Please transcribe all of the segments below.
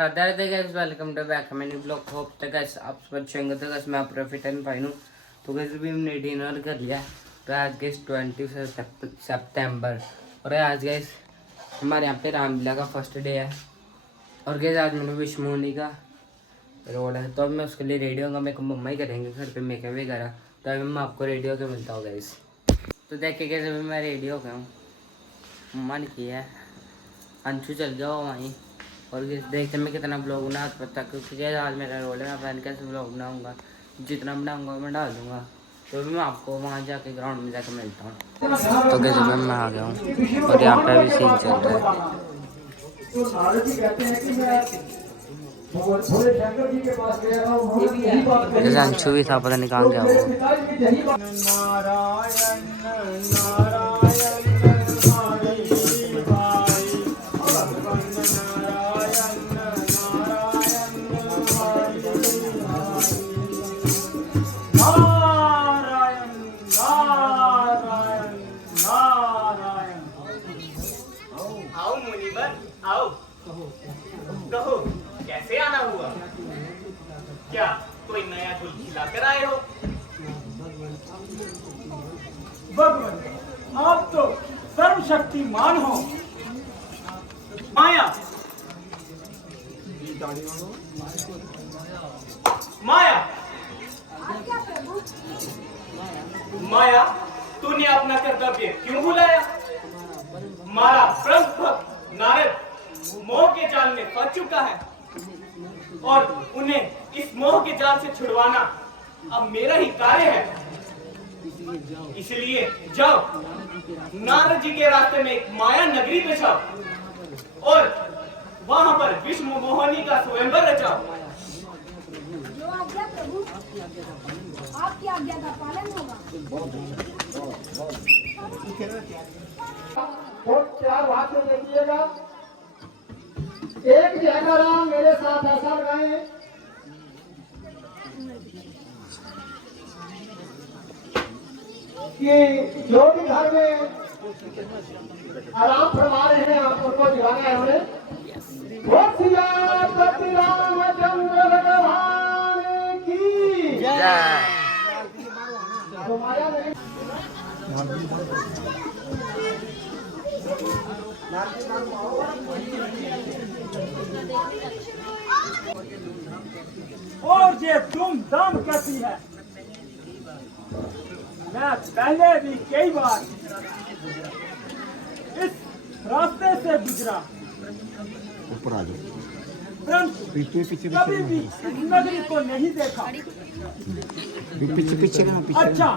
Radhe guys, welcome to back many blog. Hope तक guys आप सब अच्छे होंगे। तो गाइस मैं प्रॉफिट एंड फाइन हूँ। तो गाइस भी हमने डिनर कर लिया। तो आज गाइस 20 सितंबर और आज गाइस हमारे यहाँ पे रामलीला का फर्स्ट डे है। और गाइस आज मैंने विष्णुमुनि का रोल है, तो अब मैं उसके लिए रेडी होगा। मेरे को मम्मा ही करेंगे घर पे मेकअप वगैरह। तो अभी मैं आपको रेडी होकर मिलता हूँ गाइस। तो देखिए गाइस अभी मैं रेडी हो गया हूँ। मम्मा ने किया है, अंशु चल गया हो वहीं। और देखते मैं कितना ब्लॉग बना पता, क्योंकि आज मेरा रोल है। मैं प्लान कैसे ब्लॉग बनाऊंगा, जितना बनाऊंगा मैं डाल दूंगा। तो भी मैं आपको वहाँ जाके ग्राउंड में जाकर मिलता हूँ। तो कैसे मैं आ गया हूँ और यहाँ पे भी सीन चल रहा है। जैसे अंशु भी था, पता नहीं कहाँ गया वो। आओ मुनिवर आओ, कहो कैसे आना हुआ? क्या कोई नया गुल खिलाकर आए हो? भगवान आप तो सर्वशक्तिमान हो। माया माया माया, तूने अपना कर्तव्य क्यों भुलाया? हमारा ब्रह्म भक्त नारद मोह के जाल में फंस चुका है और उन्हें इस मोह के जाल से छुड़वाना अब मेरा ही कार्य है। इसलिए जाओ नारद जी के रास्ते में एक माया नगरी पे जाओ और वहां पर विष्णु मोहिनी का स्वयंवर रचाओ। जो आज्ञा प्रभु, आपकी आज्ञा का पालन होगा। और 4 वाक्य देखिएगा। एक जयकारा मेरे साथ ऐसा लगाए कि जो भी घर में आराम फरमा रहे हैं आप उनको जगाना है हमें। वो सियापति रामचंद्र भगवान की जय। तो माया नहीं और ये धूमधाम कैसी है? मैं पहले भी कई बार इस रास्ते से गुजरा, ऊपर आ जाओ, परंतु कभी भी इस नगरी को नहीं देखा। पीछे अच्छा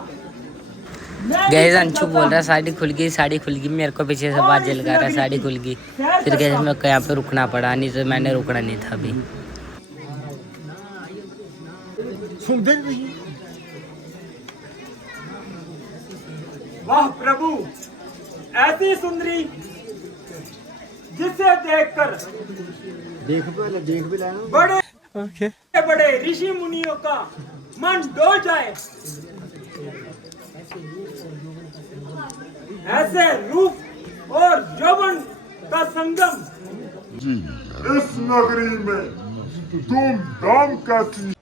गैस अंशु बोल रहा है साड़ी खुल गई, साड़ी खुल गई। मेरे को पीछे से बाजे लगा रहा है साड़ी खुल गई। फिर गैस मेरे को यहाँ पे रुकना पड़ा, नहीं तो मैंने रुकना नहीं था अभी। वाह प्रभु, ऐसी सुंदरी जिसे देखकर देख भी लेना। बड़े बड़े ऋषि मुनियों का मन डोल जाए। ऐसे रूप और यौवन का संगम इस नगरी में धूमधाम कैसी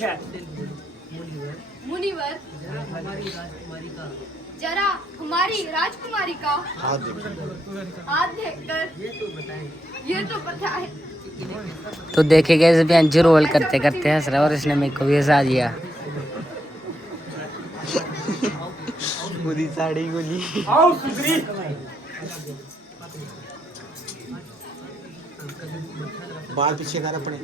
है। मुनिवर, जरा हमारी राजकुमारी का हाथ देखकर ये तो पता है। तो देखे गए भी अंशु रोल करते करते हंस रहा और इसने मेरे को भी हंसा दिया। पूरी साड़ी गोली। आओ सुंदरी, बाल पीछे कर अपने।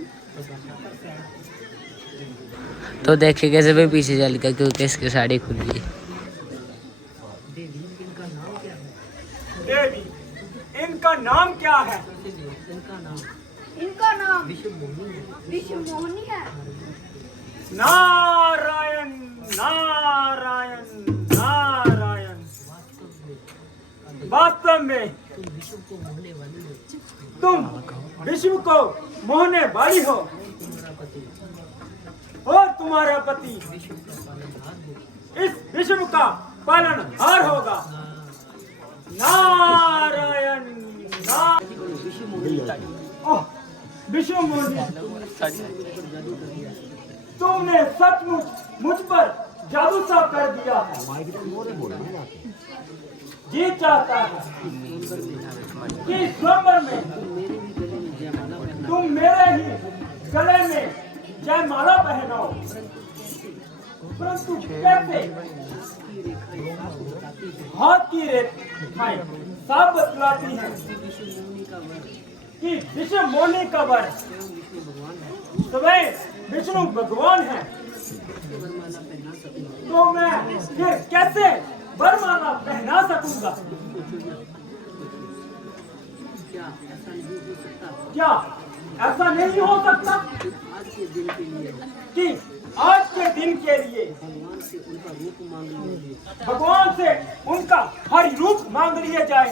तो देखे कैसे भी पीछे चल गया क्योंकि इसकी साड़ी खुल गई। देवी इनका नाम क्या है? इनका नाम विष्णु मोहिनी है। नारायण नारायण नारायण। वास्तव में तुम विश्व को मोहने वाली हो और तुम्हारा पति इस विश्व का पालनहार होगा। नारायण विष्णु मोहिनी, तुमने सचमुच मुझ पर जादू सा कर दिया है। जी चाहता है कि स्वयंवर में तुम मेरे ही गले में जयमाला पहनाओ, परंतु कैसे? हाथ की रेखाएं साफ बतलाती हैं कि विष्णु मोहिनी का वर स्वयं विष्णु भगवान है। तो मैं फिर कैसे वरमाला पहना सकूंगा? क्या ऐसा नहीं हो सकता कि आज के दिन के लिए भगवान से उनका हर रूप मांग लिया जाए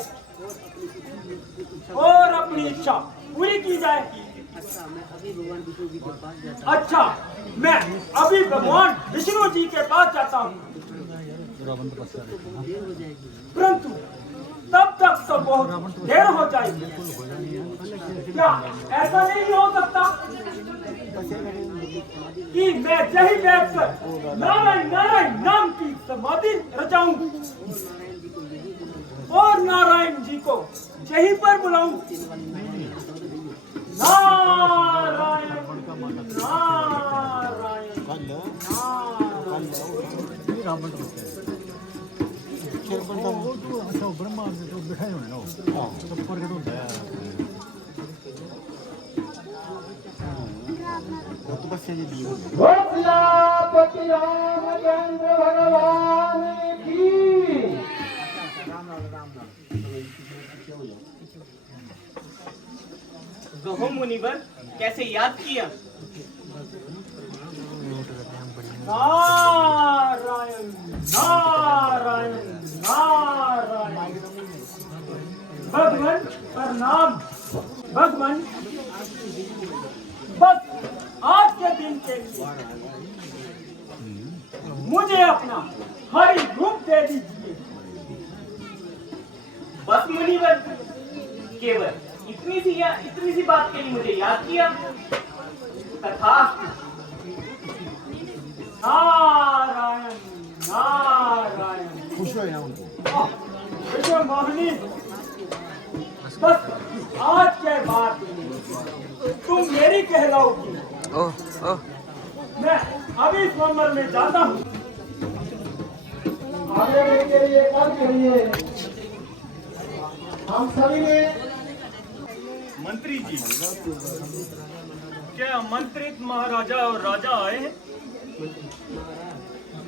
और अपनी इच्छा पूरी की जाए? अच्छा, मैं अभी भगवान विष्णु जी के पास जाता हूँ, परंतु तब तक तो बहुत देर हो जाएगी। क्या ऐसा नहीं हो सकता कि मैं यही बैठकर नारायण नारायण नाम की समाधि रचाऊं और नारायण जी को यहीं पर बुलाऊं? नारायण सियापति रामचंद्र भगवान की। कहो मुनिवर, कैसे याद किया? नारायण नारायण नारायण। भगवान प्रणाम। भगवान, बस आज के दिन के लिए मुझे अपना हरि रूप दे दीजिए। बस मुनिवर, केवल इतनी सी बात के लिए मुझे याद किया? तथास्तु। नारायण नारायण। खुश हो उनको। विष्णु मोहिनी, बस आज के बाद तुम मेरी कहलाओगी। मैं अभी स्वयंवर में जाता हूँ। आगे के लिए कब करिए हम सभी ने। मंत्री जी, क्या आमंत्रित महाराजा और राजा आए हैं?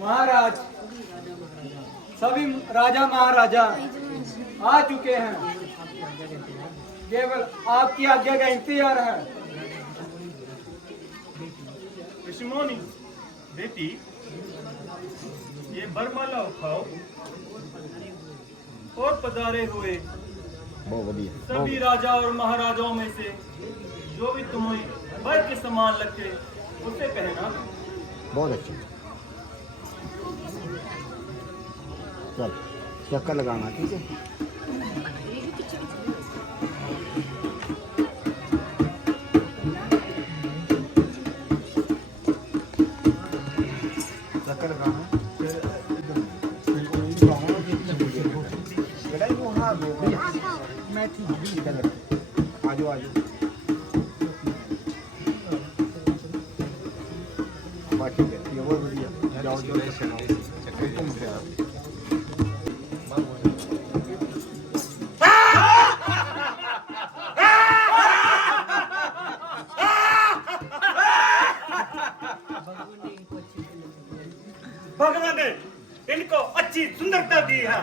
महाराज, सभी राजा महाराजा आ चुके हैं, केवल आपकी आज्ञा का इंतजार है। विष्णुमोनी बेटी, ये बरमाला उठाओ और पधारे हुए बहुत बढ़िया। सभी राजा और महाराजाओं में से जो भी तुम्हें वर के समान लगते उसे पहना। बहुत अच्छी। चल चक्कर लगाना, ठीक है? चक्कर लगाना। मैं ठीक आजो आजो। ठीक है, ये बहुत बढ़िया। जाओ भगवान ने इनको अच्छी सुंदरता दी है।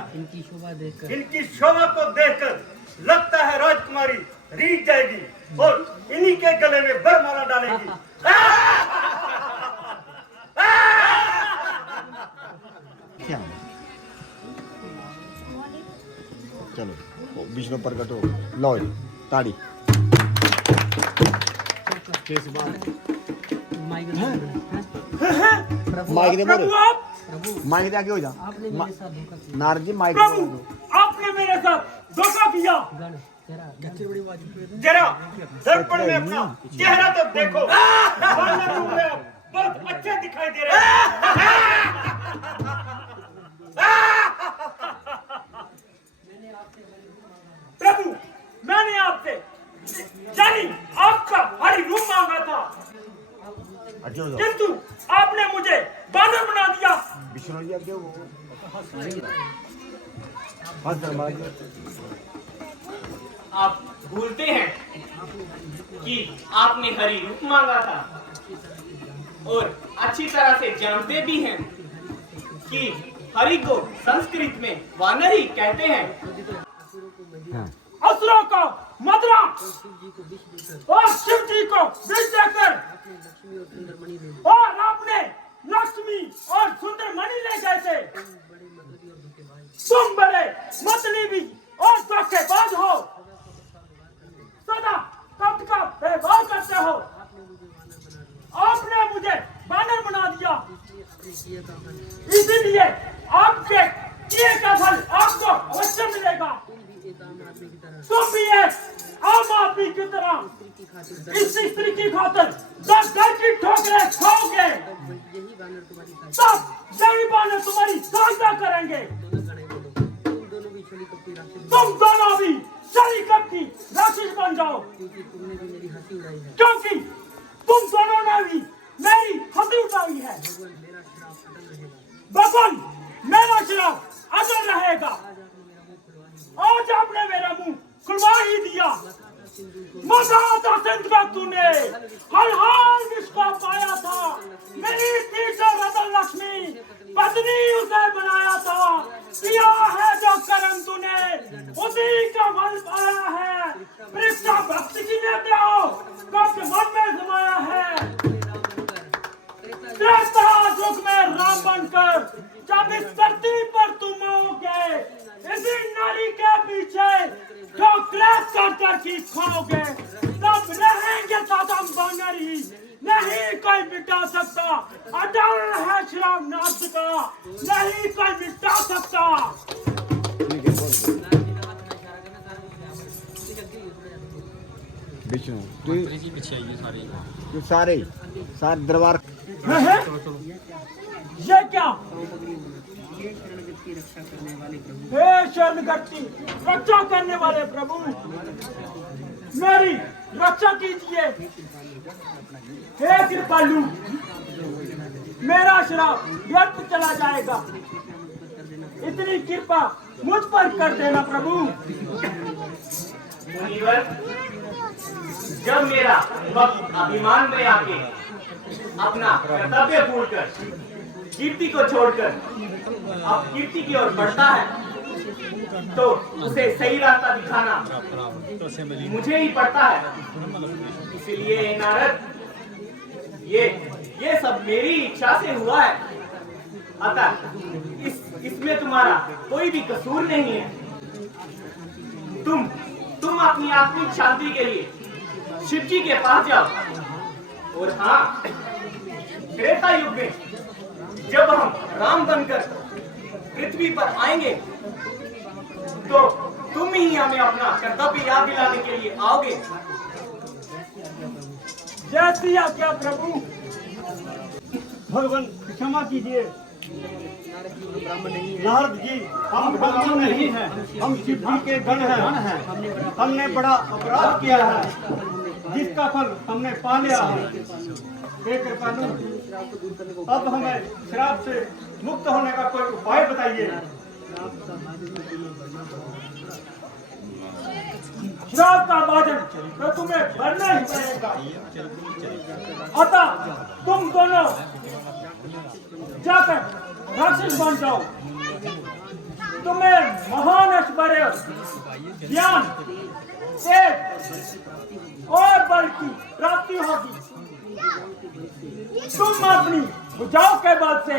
इनकी शोभा को देखकर लगता है राजकुमारी रीझ जाएगी और इन्हीं के गले में वरमाला डालेगी। क्या? चलो विष्णु प्रकट हो। लो ताड़ी। माइक दे बोलो। माइक दे आगे हो जा। नारद जी माइक। प्रभु, आपने मेरे साथ धोखा किया। जरा दर्पण में अपना चेहरा तो देखो, वानर रूप में अब बहुत अच्छे दिखाई दे रहे हैं। प्रभु, मैंने आपसे यानी आपका हरी रूप मांगा था, किंतु आपने मुझे बानर बना दिया। आप भूलते हैं कि आपने हरी रूप मांगा था और अच्छी तरह से जानते भी हैं कि हरि को संस्कृत में वानर ही कहते हैं। असुरों को मदरा और शिव जी को विष देकर और आपने लक्ष्मी और सुंदर मणि ले गए थे। तुम बड़े मतलबी और धोखेबाज हो, सदा कपट का व्यवहार करते हो। आपने मुझे बानर बना दिया, इसीलिए आपके किए का फल आपको अवश्य मिलेगा। तुम भी एक आम आदमी की तरह इस स्त्री की खातिर 10 घर की ठोकरें खाओगे, तब यही बानर तुम्हारी सहायता करेंगे। तुम दोनों भी शरीर कपटी राक्षस बन जाओ, क्योंकि तुम दोनों ने भी मेरी हंसी उठाई है। भगवान, मेरा श्राप अगर रहेगा। आज आपने मेरा मुंह खुलवा ही दिया। मजा आता सिंध का तूने हर हाल जिसको पाया था, मेरी टीचर रतन लक्ष्मी पत्नी उसे बनाया था। किया है जो कर्म तूने, उसी का फल पाया है। परीक्षा भक्ति की लेते हो, कब मन में समाया है। त्रेता युग में राम बनकर जब इस धरती पर तुम आओगे, इसी नारी के पीछे ठोकरें कर की खाओगे, तब रहेंगे सातम बानर ही, नहीं कोई मिटा सकता। अटल है श्राप नाथ का, नहीं कोई मिटा सकता। विष्णु तू सारे दरबार ये क्या? हे शरणगति रक्षा करने वाले प्रभु, मेरी रक्षा कीजिए। हे कृपालु, मेरा श्राप व्यर्थ चला जाएगा, इतनी कृपा मुझ पर कर देना प्रभु। मुनिवर, जब मेरा वक्त अभिमान में आके अपना कर्तव्य भूलकर कीर्ति को छोड़कर अब कीर्ति की ओर बढ़ता है, तो उसे सही रास्ता दिखाना मुझे ही पड़ता है। इसलिए नारद, ये सब मेरी इच्छा से हुआ है, अतः इसमें तुम्हारा कोई भी कसूर नहीं है। तुम अपनी आत्मिक शांति के लिए शिव जी के पास जाओ। और हाँ, त्रेता युग में जब हम राम बनकर पृथ्वी पर आएंगे, तो तुम ही हमें अपना कर्तव्य याद दिलाने के लिए आओगे। जय श्री आज्ञा प्रभु। भगवान क्षमा कीजिए। नारद जी, हम ब्राह्मण नहीं हैं, हम शिव जी के गण हैं। हमने बड़ा अपराध किया है, जिसका फल हमने पा लिया है। हे कृपालु, अब हमें श्राप से मुक्त होने का कोई उपाय बताइए। श्राप का भाजन तो तुम्हें भरना ही पड़ेगा। अतः तुम दोनों जाकर राक्षस बन जाओ। तुम्हें महान ऐश्वर्य, ज्ञान, तेज और बल की प्राप्ति होगी। तुम अपनी भुजाओं के बल से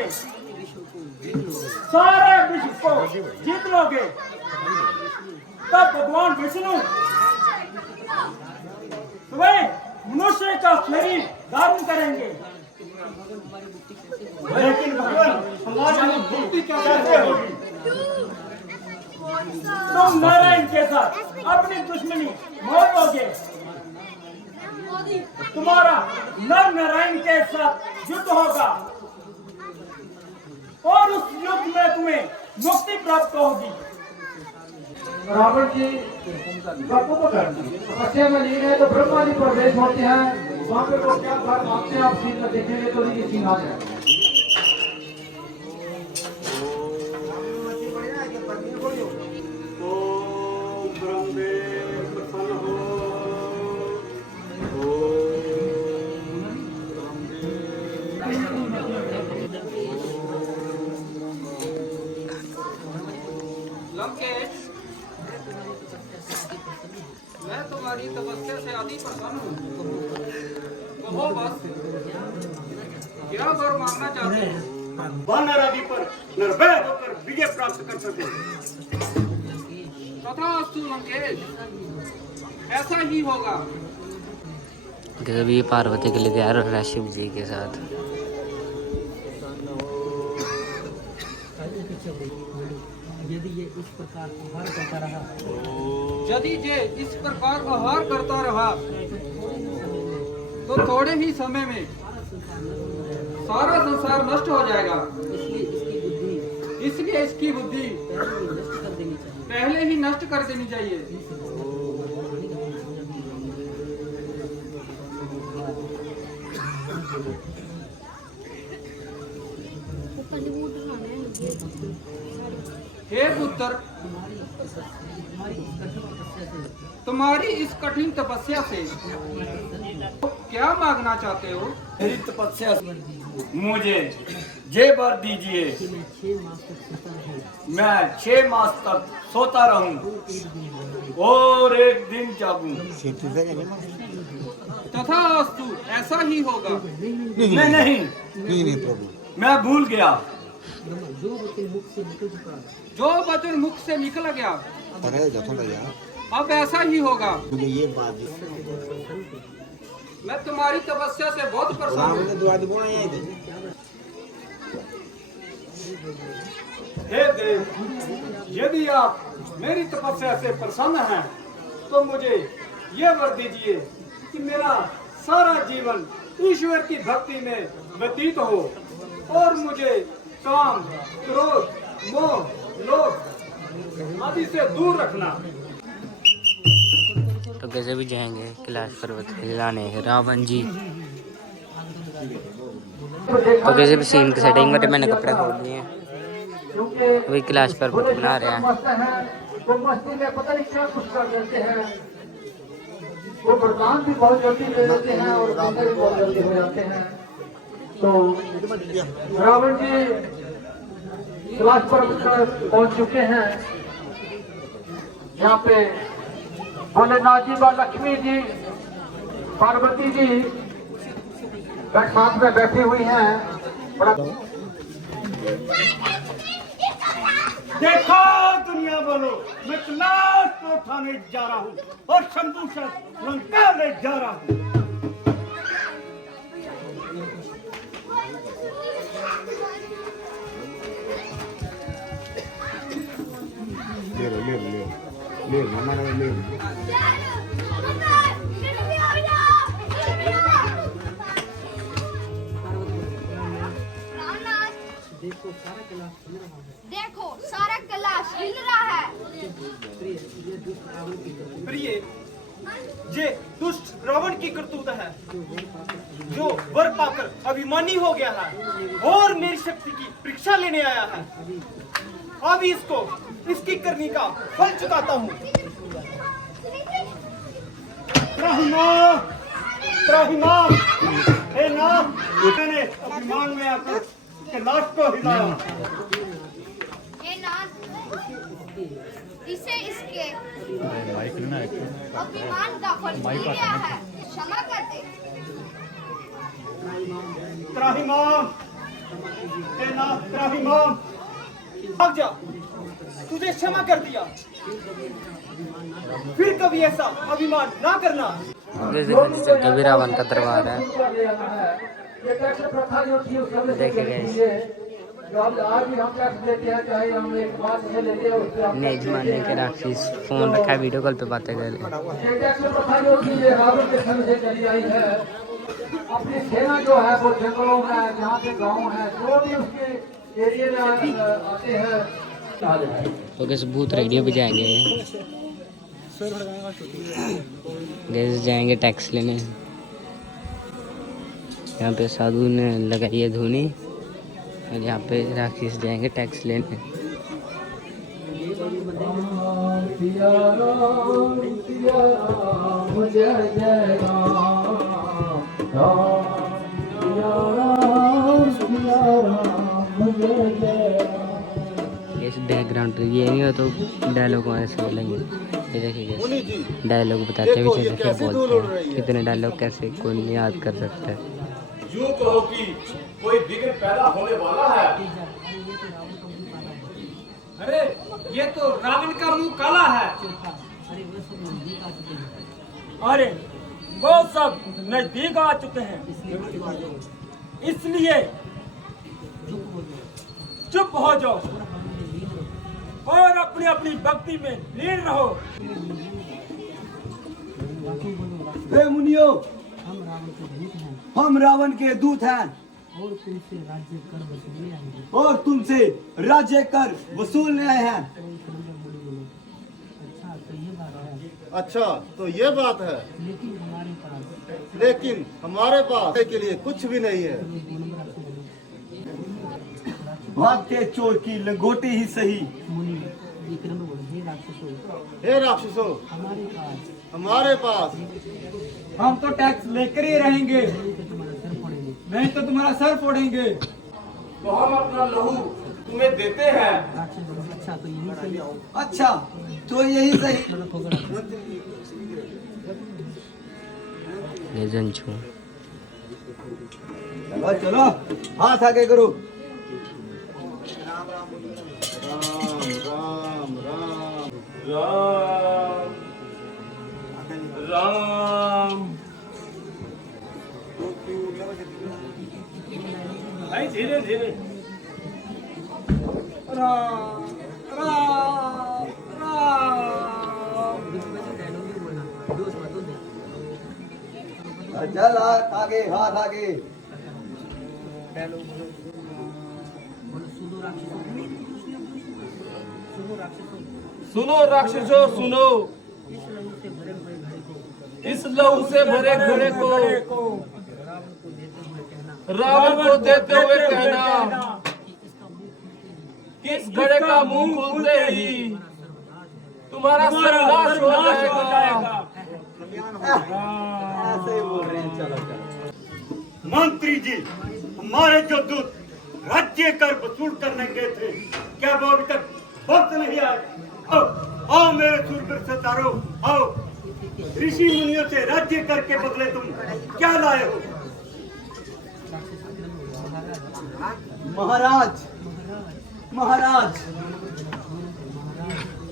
सारे विश्व को जीत लोगे। तब भगवान विष्णु तुम्हें मनुष्य का शरीर धारण करेंगे। लेकिन भगवान, हमारी मुक्ति कैसे होगी? तुम नारायण के साथ अपनी दुश्मनी मोल लोगे। तुम्हारा नर नारायण के साथ युद्ध होगा और उस युद्ध में तुम्हें मुक्ति प्राप्त होगी। रावण जी तपस्या में लीन है तो ब्रह्मा जी प्रवेश होते हैं, वहाँ पे वो क्या बात मांगते हैं आप सीन में देखेंगे तो ये सीन आ जाएगा। लंकेश, मैं तुम्हारी तपस्या से अति प्रसन्न हूँ। कहो बस, क्या वर मांगना चाहते हो? वानर आदि पर निर्भय होकर विजय प्राप्त कर सके। तथास्तु लंकेश, ऐसा ही होगा। कभी पार्वती के लिए तैयार हो रहा है शिव जी के साथ। यदि ये इस प्रकार आहार करता रहा तो थोड़े ही समय में सारा संसार नष्ट हो जाएगा। इसलिए इसकी बुद्धि पहले ही नष्ट कर देनी चाहिए। हे पुत्र, तुम्हारी इस कठिन तपस्या से क्या मांगना चाहते हो? मेरी तपस्या मुझे ये वर दीजिए, मैं 6 मास तक सोता रहूं और एक दिन जागूं। तथास्तु, ऐसा ही होगा। नहीं प्रभु, मैं भूल गया। जो वचन मुख से निकल गया अब ऐसा ही होगा। मुझे ये बात मैं तुम्हारी तपस्या से बहुत परेशान हूँ। हे देव, यदि आप मेरी तपस्या से प्रसन्न हैं तो मुझे यह वर दीजिए कि मेरा सारा जीवन ईश्वर की भक्ति में व्यतीत हो और मुझे काम, क्रोध, मोह, लोभ आदि से दूर रखना। तो कैसे भी जाएंगे कैलाश पर्वत हिलाने रावण जी। तो कैसे भी सीन की सेटिंग में मैंने कपड़े खोल लिए हैं, अभी कैलाश पर्वत बना रहे हैं। वो मस्ती में पता नहीं क्या कुछ कर देते हैं, वो वरदान भी बहुत जल्दी ले लेते हैं और बंदे भी बहुत जल्दी हो जाते हैं। तो रावण जी कैलाश पर्वत पर पहुंच चुके हैं। यहाँ पे भोलेनाथ जी व लक्ष्मी जी, पार्वती जी साथ में बैठी हुई हैं। बड़ा देखो दुनिया बोलो, मैं कैलाश को उठाने जा रहा हूँ और शंभूषण लंका में जा रहा हूँ। ले हमारा ले देखो सारा कैलाश हिल रहा है। प्रिय, ये दुष्ट रावण की करतूत है जो वर पाकर अभिमानी हो गया है और मेरी शक्ति की परीक्षा लेने आया है। अब इसको इसकी करनी का फल चुकाता हूँ। त्राहिमाम, हे नाथ, मैंने अभिमान में आकर कैलाश को हिलाया। ये नाथ, इसे इसके अभिमान का फल मिल गया है, क्षमा कर दे। त्राहिमाम, हे नाथ, त्राहिमाम, भाग जा, तुझे क्षमा कर दिया, फिर कभी ऐसा अभिमान ना करना। कभी रावण का दरबार है, देखे गए आज भी हम टैक्स देते हैं, चाहे हम एक बात नहीं लेते हैं उससे हम नेज मारने के राक्षस फोन रखा वीडियो कॉल पे बातें कर रहे। ये टैक्स प्रथा जो कि ये रावण के समय से चली आई है, अपनी सेना जो है वो जंगलों में है, जहाँ पे गाँव है, जो भी उसके एरिया में आते हैं। तो कैसे भूत रेडियो पे जाएंगे, गैस जाएंगे टैक्स लेने। यहाँ पे साधु ने लगाई है धुनी और यहाँ पे राक्षस जाएंगे टैक्स लेने। सिया राम जय जय राम, सिया राम जय जय राम। इस बैकग्राउंड ये नहीं हो तो डायलॉग ऐसे बोलेंगे। ये देखिए डायलॉग बताते हुए फिर बोलते हैं। कितने डायलॉग कैसे कोई नहीं याद कर सकता है। यूं कहो कि कोई विघ्न पैदा होने वाला है। अरे ये तो रावण का मुंह काला है। अरे वो सब नजदीक आ चुके हैं, इसलिए चुप हो जाओ और अपनी अपनी भक्ति में लीन रहो। हे मुनियो, हम रावण के दूत हैं और तुमसे राज्य कर वसूलने आए हैं। अच्छा तो ये बात है, लेकिन हमारे पास के लिए कुछ भी नहीं है। भागते चोर की लंगोटी ही सही। हे राक्षसों, हमारे पास हम तो टैक्स लेकर ही रहेंगे, नहीं तो तुम्हारा सर फोड़ेंगे। तो हम अपना लहू तुम्हें देते हैं। अच्छा तो यही सही। ये जंचू चलो चलो हाथ आगे करो। राम राम राम राम भाई धीरे धीरे। राम राम राम। चल हाथ आगे, हाथ आगे। सुनो राक्षसों सुनो, इस लहू से भरे घड़े को रावण को देते हुए कहना कि इस घड़े का मुंह खुलते ही तुम्हारा सर्वनाश हो जाएगा। ऐसे ही बोल रहे हैं। चलो चलो। मंत्री जी, हमारे जो दूत राज्य कर वसूल करने गए थे, क्या वो अभी तक वक्त नहीं आए? आओ आओ मेरे सूरवीर सरदारों, आओ। ऋषि मुनियों से राज्य कर के बदले तुम क्या लाए हो? महाराज महाराज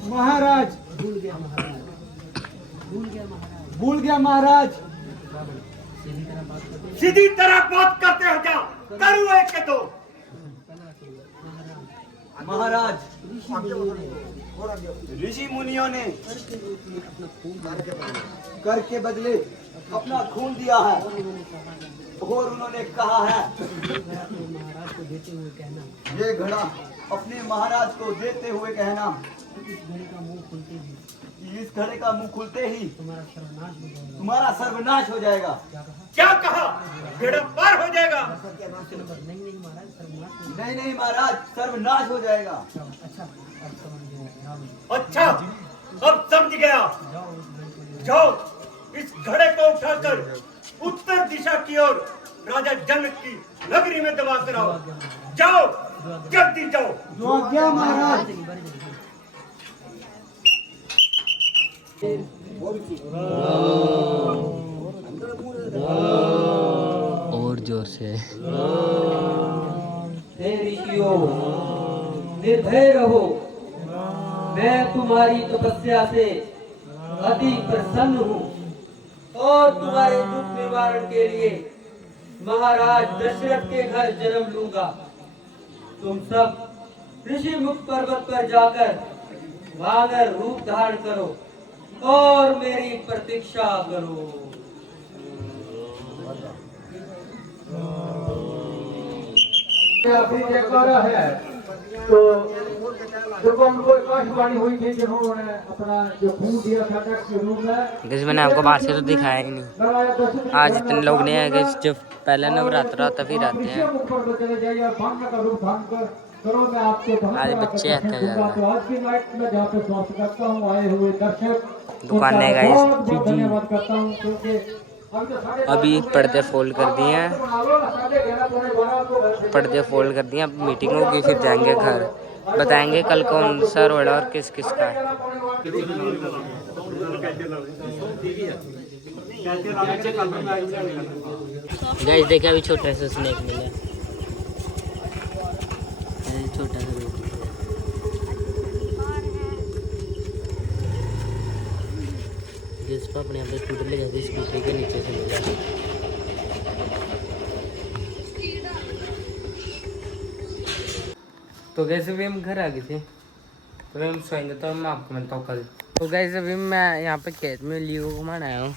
महाराज भूल गया महाराज। सीधी तरह बात करते हो क्या? करूँ एक के दो। महाराज ऋषि मुनियों ने कर के बदले अपना खून दिया है और उन्होंने कहा है ये घड़ा अपने महाराज को देते हुए कहना, इस घड़े का मुंह खुलते ही तुम्हारा सर्वनाश हो जाएगा। क्या कहा? बेड़ा पार हो जाएगा? नहीं नहीं महाराज, सर्वनाश हो जाएगा। अच्छा अब समझ गया। जाओ इस घड़े को उठाकर उत्तर दिशा की ओर राजा जनक की नगरी में दबा कर आओ। जाओ जल्दी जाओ। जो आज्ञा महाराज। और जोर से। हे ऋषियों, निर्भय रहो, मैं तुम्हारी तपस्या से अति प्रसन्न हूँ और तुम्हारे दुख निवारण के लिए महाराज दशरथ के घर जन्म लूंगा। तुम सब ऋषि मुक्त पर्वत पर जाकर वानर रूप धारण करो और मेरी प्रतीक्षा करो। अभी जयकारा है तो जब उनको आकाशवाणी हुई थी जिन्होंने अपना जो खून दिया था टैक्स के रूप में, जैसे मैंने आपको बाहर से तो दिखाया ही नहीं। आज इतने लोग नहीं आए कि जब पहले नवरात्र आता फिर आते हैं। आज बच्चे आते हैं ज़्यादा। तो आज की नाइट में जहाँ पे स्वागत करता हूँ आए हुए दर्शक दुकानें गाइस बहुत धन्यवाद करता हूँ क्योंकि अभी पर्दे फोल्ड कर दिए हैं, पर्दे फोल्ड कर दिए। अब मीटिंग होगी फिर जाएंगे घर, बताएंगे कल कौन सा रोड और किस किस का है। गाइस देखा अभी छोटा सा स्नेक मिला, छोटा सा जिस पर अपने यहाँ पे स्कूटर ले जाती स्कूटर के नीचे से मिला। तो कैसे भी हम घर आ गए थे तो हम सोएंगे, तो मैं आपको मिलता हूँ कल। तो कैसे अभी मैं यहाँ पे खेत में लियो घुमाने आया हूँ।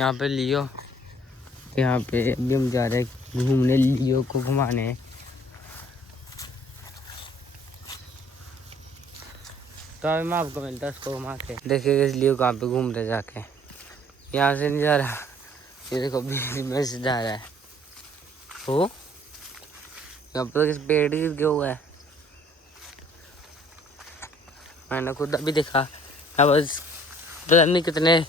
यहाँ पे लियो, यहाँ पे अभी हम जा रहे हैं घूमने, लियो को घुमाने। तो अभी मैं आपको मिलता हूँ उसको घुमा के। देखिए लियो कहाँ पे घूम रहे जाके, यहाँ से नहीं जा रहा, ये देखो बिजली में से जा रहा है। हो यहाँ पर किस पेड़ गिर गया हुआ है, मैंने खुद अभी देखा। अब बस पता नहीं कितने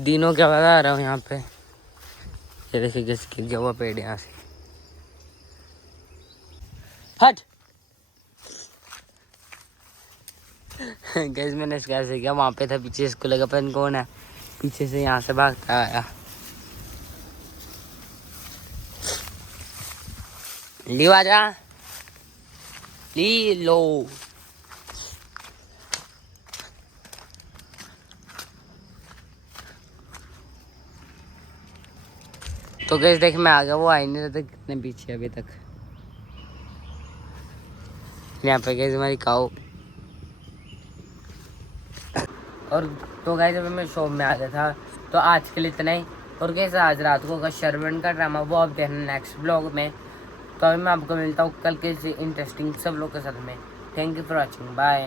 दिनों के बाद आ रहा हूँ यहाँ पे। ये देखिए किस गिर गया हुआ पेड़ यहाँ से। हट गैस मैंने कैसे किया, वहाँ पे था पीछे, इसको लगा पता कौन है, पीछे से यहाँ से भागता आया। लियो आजा, ली लो। तो गैस देख मैं आ गया, वो आई नहीं रहते कितने पीछे अभी तक। यहाँ पे गैस हमारी काऊ। और तो गैस अभी मैं शॉप में आ गया था, तो आज के लिए इतना ही। और कैसे आज रात को का शर्वण का ड्रामा वो आप देखना नेक्स्ट ब्लॉग में। तो अभी मैं आपको मिलता हूँ कल के इंटरेस्टिंग सब लोग के साथ में। Thank you for watching, bye.